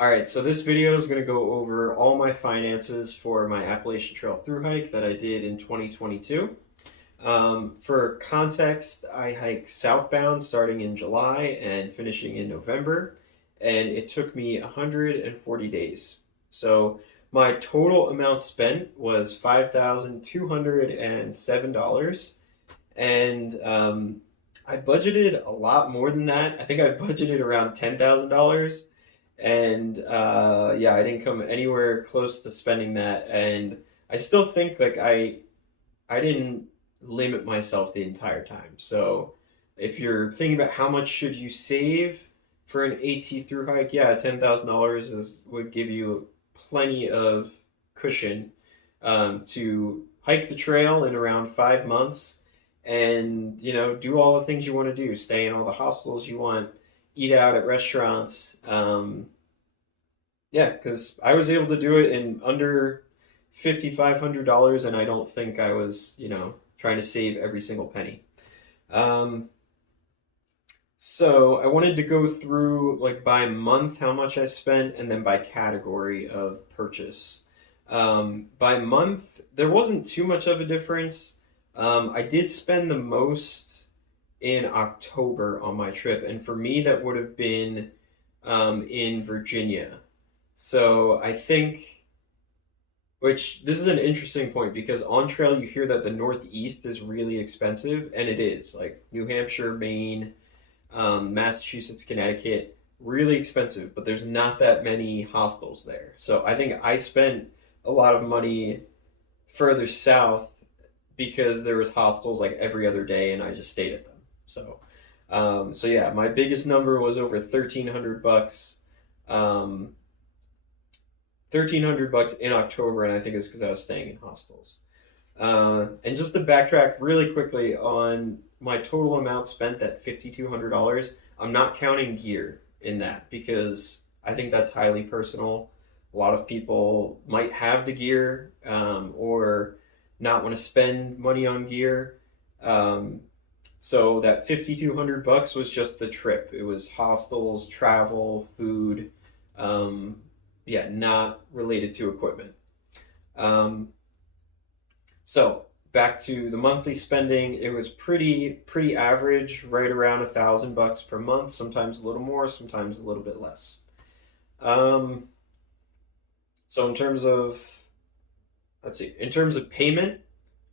All right, so this video is going to go over all my finances for my Appalachian Trail through hike that I did in 2022. For context, I hiked southbound starting in July and finishing in November, and it took me 140 days. So my total amount spent was $5,207, and I budgeted a lot more than that. I think I budgeted around $10,000, and yeah, I didn't come anywhere close to spending that. And I still think like I didn't limit myself the entire time. So if you're thinking about how much should you save for an AT through hike, yeah, $10,000 is would give you plenty of cushion to hike the trail in around 5 months, and do all the things you want to do, stay in all the hostels you want, eat out at restaurants. Yeah, because I was able to do it in under $5,500, and I don't think I was, trying to save every single penny. Um, so I wanted to go through like by month how much I spent, and then by category of purchase. By month, there wasn't too much of a difference. I did spend the most in October on my trip, and for me, that would have been in Virginia. So I think, which this is an interesting point because on trail you hear that the Northeast is really expensive, and it is. Like New Hampshire, Maine, Massachusetts, Connecticut, really expensive, but there's not that many hostels there. So I think I spent a lot of money further south because there was hostels like every other day, and I just stayed at them. So yeah, my biggest number was over 1,300 bucks. 1,300 bucks in October, and I think it was because I was staying in hostels. And just to backtrack really quickly on my total amount spent, at $5,200, I'm not counting gear in that because I think that's highly personal. A lot of people might have the gear, or not want to spend money on gear. So that 5,200 bucks was just the trip. It was hostels, travel, food. Yeah, not related to equipment. Um, so back to the monthly spending, it was pretty average, right around $1,000 per month. Sometimes a little more, sometimes a little bit less. Um, so in terms of in terms of payment,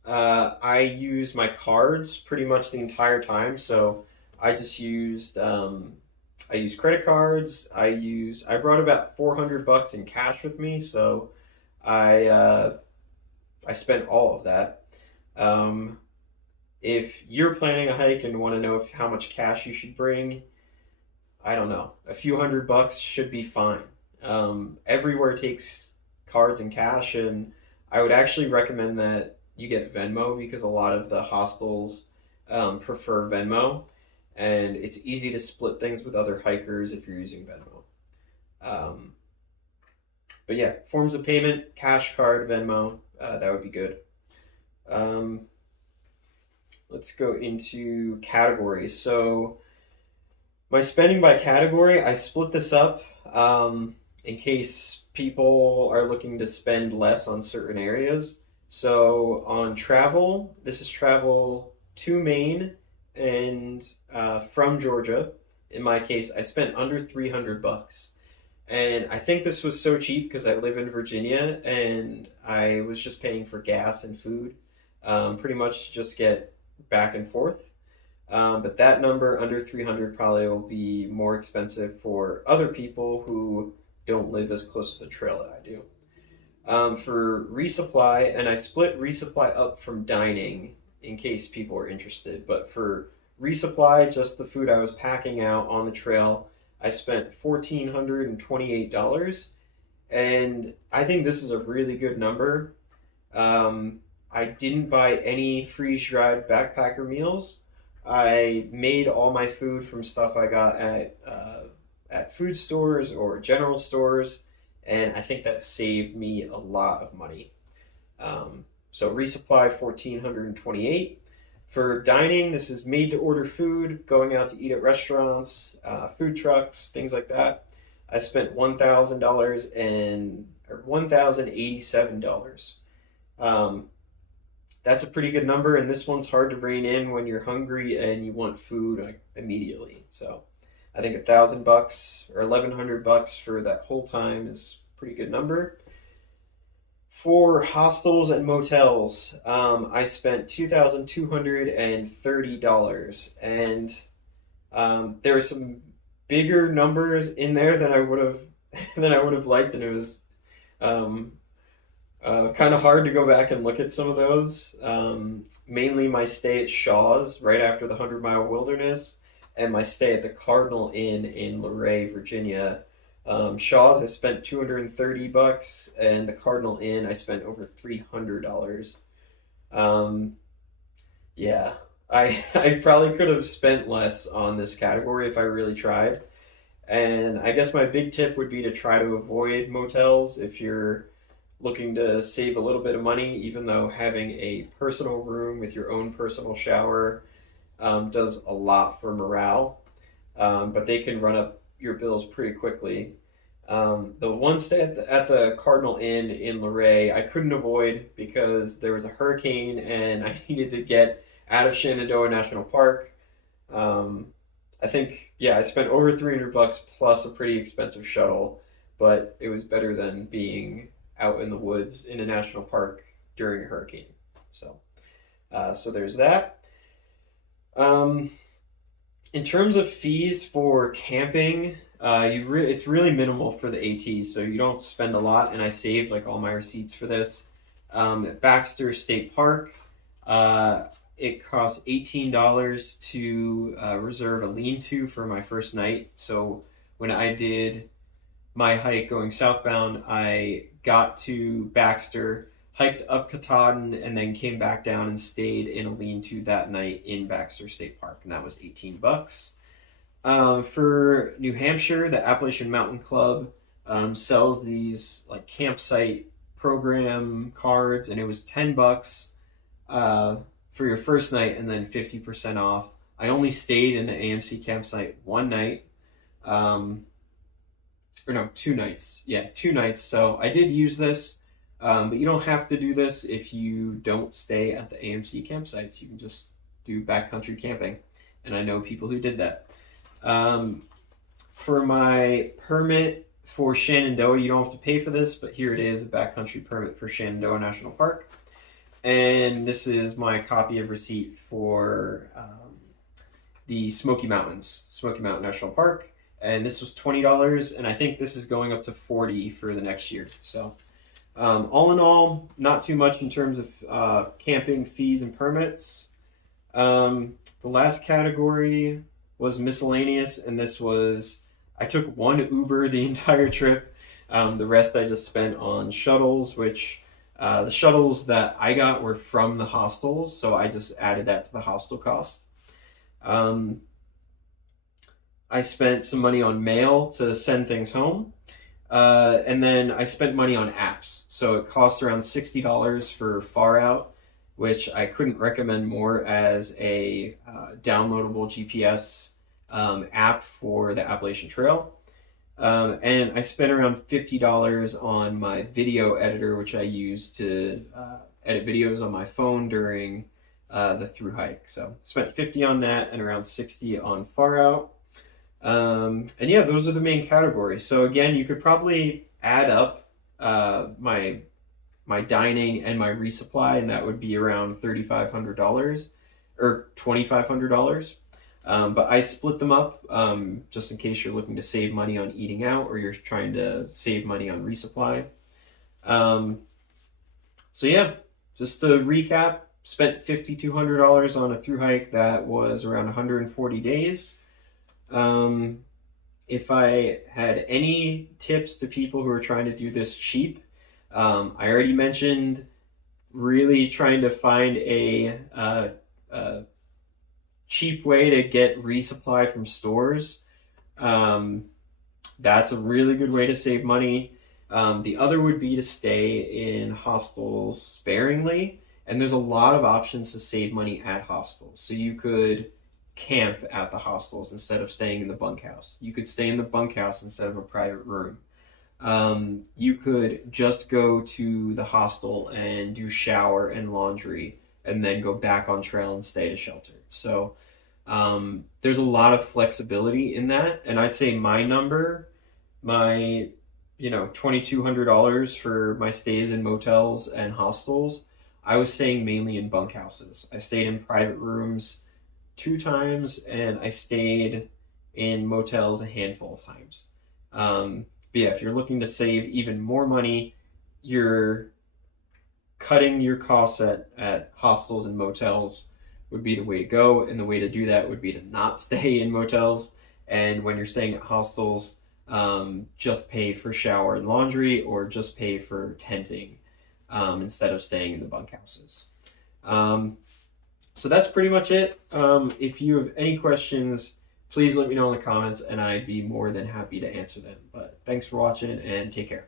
I use my cards pretty much the entire time. So I just used I use credit cards. I brought about 400 bucks in cash with me, so I uh, I spent all of that. Um, if you're planning a hike and want to know how much cash you should bring, I don't know. A few $100 should be fine. Everywhere takes cards and cash, and I would actually recommend that you get Venmo because a lot of the hostels prefer Venmo, and it's easy to split things with other hikers if you're using Venmo. Um, but yeah, forms of payment: cash, card, Venmo. That would be good. Um, let's go into categories. So my spending by category, I split this up in case people are looking to spend less on certain areas. So on travel, this is travel to Maine and from Georgia. In my case, I spent under 300 bucks. And I think this was so cheap because I live in Virginia and I was just paying for gas and food, pretty much to just get back and forth. But that number under 300 probably will be more expensive for other people who don't live as close to the trail that I do. For resupply, and I split resupply up from dining in case people are interested, but for resupply, just the food I was packing out on the trail, I spent $1,428, and I think this is a really good number. I didn't buy any freeze dried backpacker meals. I made all my food from stuff I got at food stores or general stores, and I think that saved me a lot of money. So resupply 1,428. For dining, this is made to order food, going out to eat at restaurants, food trucks, things like that. I spent $1,000 and or $1,087. Um, that's a pretty good number, and this one's hard to rein in when you're hungry and you want food like immediately. So I think $1,000 or $1,100 for that whole time is a pretty good number. For hostels and motels, I spent $2,230, and there were some bigger numbers in there than I would have than I would have liked, and it was um, kind of hard to go back and look at some of those. Mainly my stay at Shaw's right after the 100 Mile Wilderness, and my stay at the Cardinal Inn in Luray, Virginia. Shaw's I spent $230, and the Cardinal Inn I spent over $300. Um, yeah, I probably could have spent less on this category if I really tried. And I guess my big tip would be to try to avoid motels if you're looking to save a little bit of money, even though having a personal room with your own personal shower does a lot for morale. But they can run up your bills pretty quickly. The one stay at the Cardinal Inn in Luray, I couldn't avoid because there was a hurricane and I needed to get out of Shenandoah National Park. Um, I think, yeah, I spent over $300 plus a pretty expensive shuttle, but it was better than being out in the woods in a national park during a hurricane. So, so there's that. Um, in terms of fees for camping, it's really minimal for the AT, so you don't spend a lot. And I saved like all my receipts for this. At Baxter State Park, it costs $18 to reserve a lean-to for my first night. So when I did my hike going southbound, I got to Baxter, hiked up Katahdin, and then came back down and stayed in a lean-to that night in Baxter State Park, and that was $18. For New Hampshire, the Appalachian Mountain Club sells these like campsite program cards, and it was $10 for your first night, and then 50% off. I only stayed in an AMC campsite one night, or no, 2 nights. Yeah, 2 nights. So I did use this, but you don't have to do this if you don't stay at the AMC campsites. You can just do backcountry camping, and I know people who did that. Um, for my permit for Shenandoah, you don't have to pay for this, but here it is, a backcountry permit for Shenandoah National Park. And this is my copy of receipt for the Smoky Mountains, Smoky Mountain National Park. And this was $20, and I think this is going up to $40 for the next year. So all in all, not too much in terms of camping fees and permits. The last category was miscellaneous, and this was, I took one Uber the entire trip. The rest I just spent on shuttles, which the shuttles that I got were from the hostels, so I just added that to the hostel cost. I spent some money on mail to send things home. And then I spent money on apps. So it cost around $60 for Far Out, which I couldn't recommend more as a downloadable GPS app for the Appalachian Trail. And I spent around $50 on my video editor, which I use to edit videos on my phone during the Thru-Hike. So spent $50 on that and around $60 on Far Out. And yeah, those are the main categories. So again, you could probably add up my dining and my resupply, and that would be around $3,500 or $2,500. But I split them up just in case you're looking to save money on eating out or you're trying to save money on resupply. So yeah, just to recap, spent $5,200 on a Thru-Hike that was around 140 days. If I had any tips to people who are trying to do this cheap, I already mentioned really trying to find a cheap way to get resupply from stores. That's a really good way to save money. The other would be to stay in hostels sparingly, and there's a lot of options to save money at hostels. So you could camp at the hostels instead of staying in the bunkhouse. You could stay in the bunkhouse instead of a private room. You could just go to the hostel and do shower and laundry and then go back on trail and stay at a shelter. So there's a lot of flexibility in that. And I'd say my number, my, $2,200 for my stays in motels and hostels, I was staying mainly in bunkhouses. I stayed in private rooms 2 times, and I stayed in motels a handful of times. But yeah, if you're looking to save even more money, you're cutting your costs at hostels and motels would be the way to go. And the way to do that would be to not stay in motels. And when you're staying at hostels, just pay for shower and laundry, or just pay for tenting instead of staying in the bunkhouses. So that's pretty much it. If you have any questions, please let me know in the comments, and I'd be more than happy to answer them. But thanks for watching, and take care.